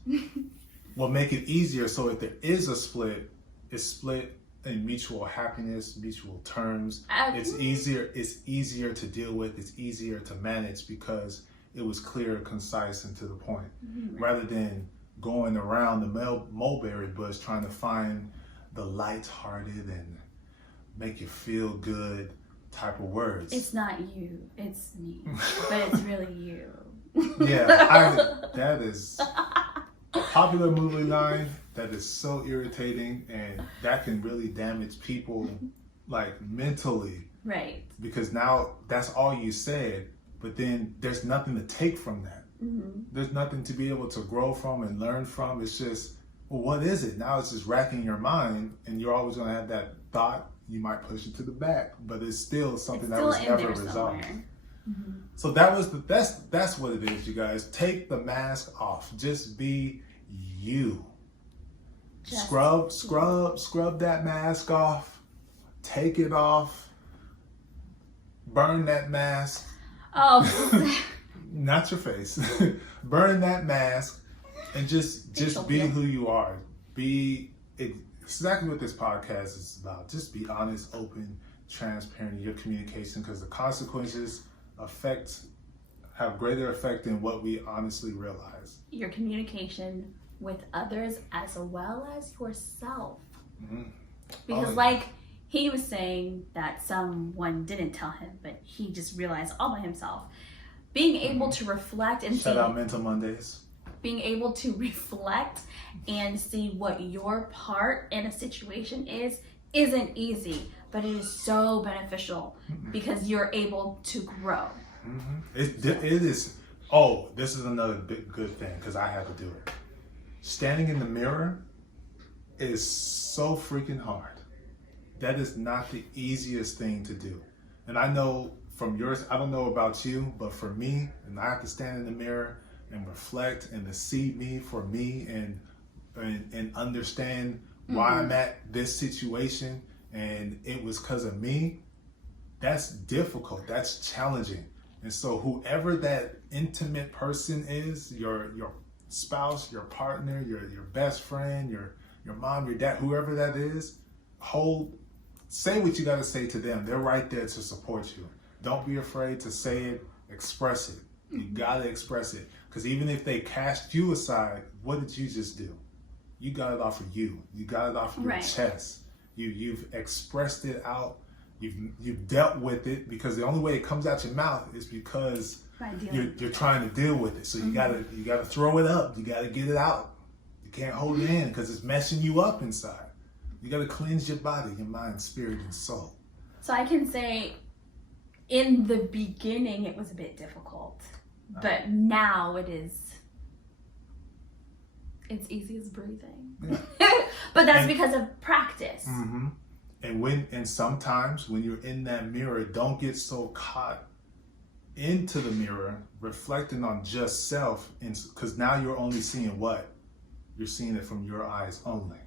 Will make it easier, so if there is a split, it's split in mutual happiness, mutual terms. It's easier to deal with, it's easier to manage because it was clear, concise, and to the point. Rather than going around the mulberry bush trying to find the light-hearted and make you feel good type of words. It's not you, it's me. But it's really you. That is a popular movie line that is so irritating, and that can really damage people like mentally. Right. Because now that's all you said, but then there's nothing to take from that. There's nothing to be able to grow from and learn from. It's just, well, what is it? Now it's just racking your mind, and you're always going to have that thought. You might push it to the back, but it's still something that was never resolved. So that's what it is, you guys. Take the mask off. Just be you. Scrub that mask off. Take it off. Burn that mask. Oh. Not your face. Burn that mask and just be who you are. Be exactly what this podcast is about. Just be honest, open, transparent in your communication, because the consequences have greater effect than what we honestly realize. Your communication with others as well as yourself. Because like he was saying that someone didn't tell him, but he just realized all by himself. Being able to reflect and Shout out Mental Mondays. Being able to reflect and see what your part in a situation isn't easy, but it is so beneficial because you're able to grow. It is. Oh, this is another good thing because I had to do it. Standing in the mirror is so freaking hard. That is not the easiest thing to do. And I know from yours, I don't know about you, but for me, and I have to stand in the mirror and reflect and to see me for me and understand why I'm at this situation and it was because of me. That's difficult. That's challenging. And so whoever that intimate person is, your spouse, your partner, your best friend, your your mom, your dad, whoever that is, say what you got to say to them. They're right there to support you. Don't be afraid to say it, express it. You got to express it. Because even if they cast you aside, what did you just do? You got it off of you. You got it off of your chest. You've expressed it out. You've dealt with it, because the only way it comes out your mouth is because you're trying to deal with it. So you gotta throw it up. You gotta get it out. You can't hold it in because it's messing you up inside. You gotta cleanse your body, your mind, spirit, and soul. So I can say, in the beginning, it was a bit difficult, but now it's easy as breathing. Yeah. But that's because of practice. Mm-hmm. And sometimes when you're in that mirror, don't get so caught into the mirror, reflecting on just self, because now you're only seeing what? You're seeing it from your eyes only.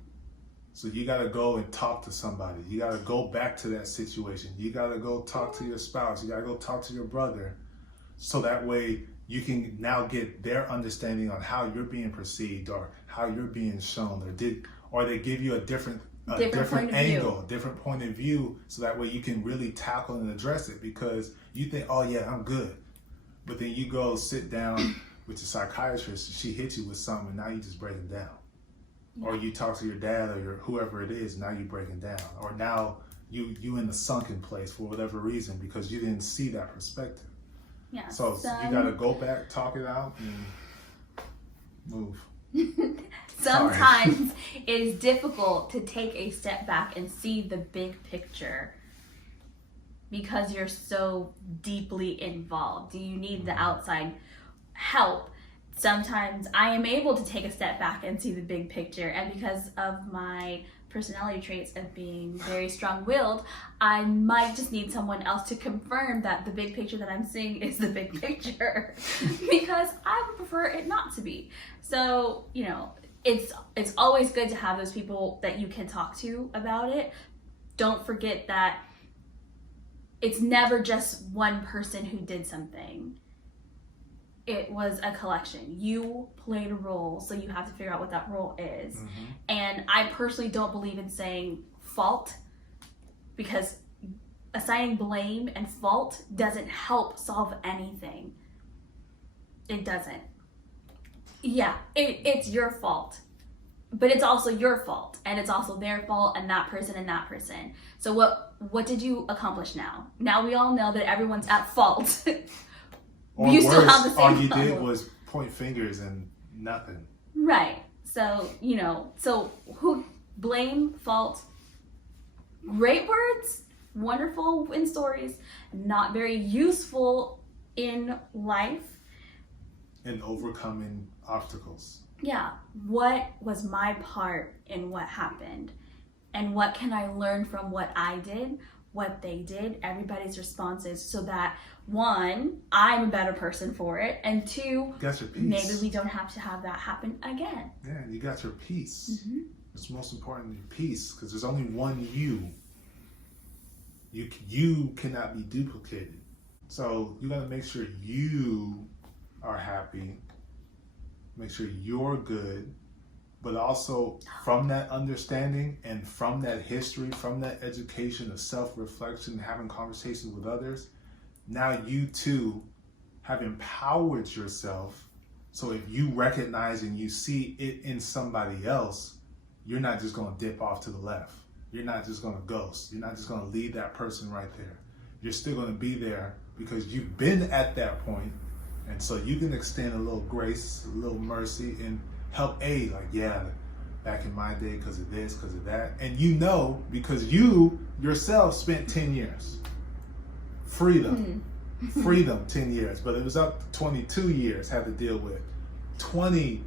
So you got to go and talk to somebody. You got to go back to that situation. You got to go talk to your spouse. You got to go talk to your brother. So that way you can now get their understanding on how you're being perceived or how you're being shown, or they give you a different angle, different point of view, so that way you can really tackle and address it, because you think, oh yeah, I'm good. But then you go sit down with your psychiatrist, she hits you with something, and now you just breaking down. Yeah. Or you talk to your dad or whoever it is, now you breaking down. Or now you in the sunken place for whatever reason, because you didn't see that perspective. Yeah. So you gotta go back, talk it out, and move. Sometimes it is difficult to take a step back and see the big picture because you're so deeply involved. You need the outside help. Sometimes I am able to take a step back and see the big picture, and because of my personality traits of being very strong-willed, I might just need someone else to confirm that the big picture that I'm seeing is the big picture, because I would prefer it not to be. So, it's always good to have those people that you can talk to about it. Don't forget that it's never just one person who did something. It was a collection. You played a role, so you have to figure out what that role is. Mm-hmm. And I personally don't believe in saying fault, because assigning blame and fault doesn't help solve anything. It doesn't. Yeah, it's your fault, but it's also your fault, and it's also their fault, and that person and that person. So what did you accomplish now? Now we all know that everyone's at fault. Or you worse, still have the same all you problem. did was point fingers and nothing. Right. So, so who blame, fault, great words, wonderful in stories, not very useful in life. And overcoming obstacles. Yeah. What was my part in what happened? And what can I learn from what I did, what they did, everybody's responses, so that, one, I'm a better person for it, and two, you got your peace. Maybe we don't have to have that happen again. Yeah, you got your peace. Mm-hmm. It's most important, your peace, because there's only one you. You cannot be duplicated. So you got to make sure you are happy, make sure you're good, but also from that understanding and from that history, from that education of self-reflection, having conversations with others, now you too have empowered yourself. So if you recognize and you see it in somebody else, you're not just going to dip off to the left. You're not just going to ghost. You're not just going to leave that person right there. You're still going to be there because you've been at that point. And so you can extend a little grace, a little mercy, and help aid. Like, yeah, back in my day, because of this, because of that. And because you yourself spent 10 years. Freedom, 10 years. But it was up to 22 years, had to deal with. 20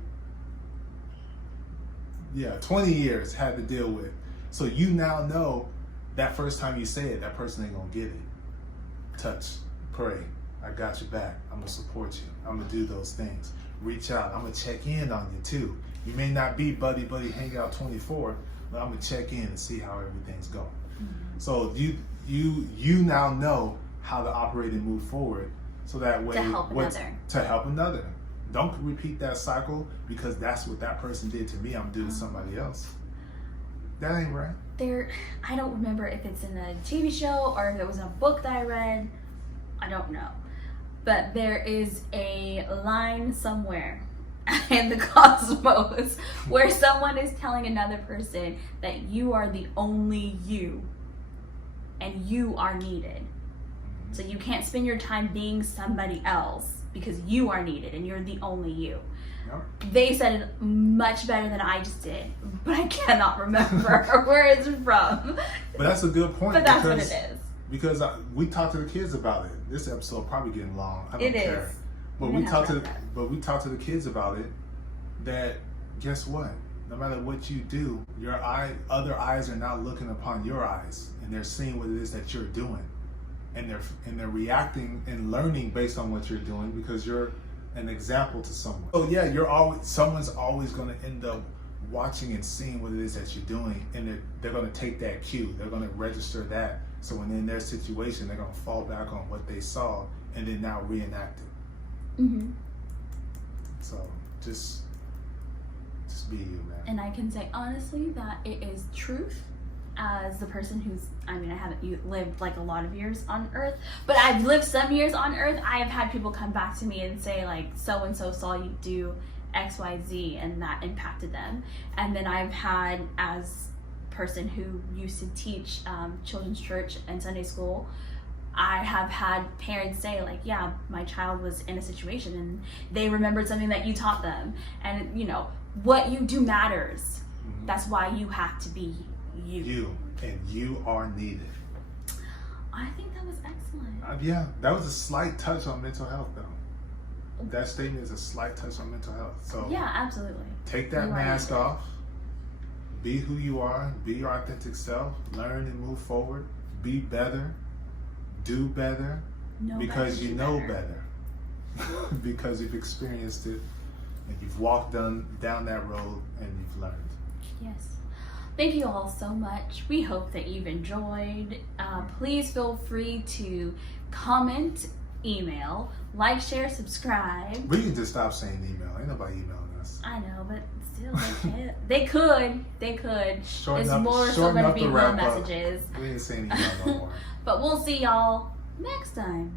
years had to deal with. So you now know that first time you say it, that person ain't gonna get it. Touch, pray, I got your back. I'm gonna support you. I'm gonna do those things. Reach out. I'm gonna check in on you too. You may not be buddy hang out 24, but I'm gonna check in and see how everything's going. Mm-hmm. So you now know how to operate and move forward, so that way to help another. Don't repeat that cycle, because that's what that person did to me. I'm doing to somebody else. That ain't right. I don't remember if it's in a TV show or if it was a book that I read. I don't know. But there is a line somewhere in the cosmos where someone is telling another person that you are the only you and you are needed. So you can't spend your time being somebody else because you are needed and you're the only you. Yep. They said it much better than I just did, but I cannot remember where it's from. But that's a good point. But that's what it is. Because we talked to the kids about it. This episode probably getting long. I don't care. Is. But We're we gonna talked have to to wrap that. but we talked to the kids about it. That guess what? No matter what you do, other eyes are now looking upon your eyes, and they're seeing what it is that you're doing, and they're reacting and learning based on what you're doing because you're an example to someone. So yeah, someone's always going to end up watching and seeing what it is that you're doing, and they're going to take that cue. They're going to register that. So when in their situation, they're going to fall back on what they saw and then now reenact it. Mm-hmm. So just be you, man. And I can say honestly that it is truth. As the person I haven't lived like a lot of years on Earth, but I've lived some years on Earth. I have had people come back to me and say like, so and so saw you do X, Y, Z, and that impacted them. And then I've had, as person who used to teach children's church and Sunday school, I have had parents say like, yeah, my child was in a situation and they remembered something that you taught them, and you know what you do matters. Mm-hmm. That's why you have to be you. And you are needed. I think that was excellent. Yeah, that was a slight touch on mental health, though. That statement is a slight touch on mental health. So Yeah, absolutely. take that You are mask needed. off. Be who you are. Be your authentic self. Learn and move forward. Be better. Do better. Know because better, you do know better. better. Because you've experienced it and you've walked down that road and you've learned. Yes. Thank you all so much. We hope that you've enjoyed. Please feel free to comment, email, like, share, subscribe. We can just stop saying email. Ain't nobody emailing us. I know, but still, they can't. They could. Shorten It's up- more so shorten going to up be the real wrap up. messages. We ain't saying email no more. But we'll see y'all next time.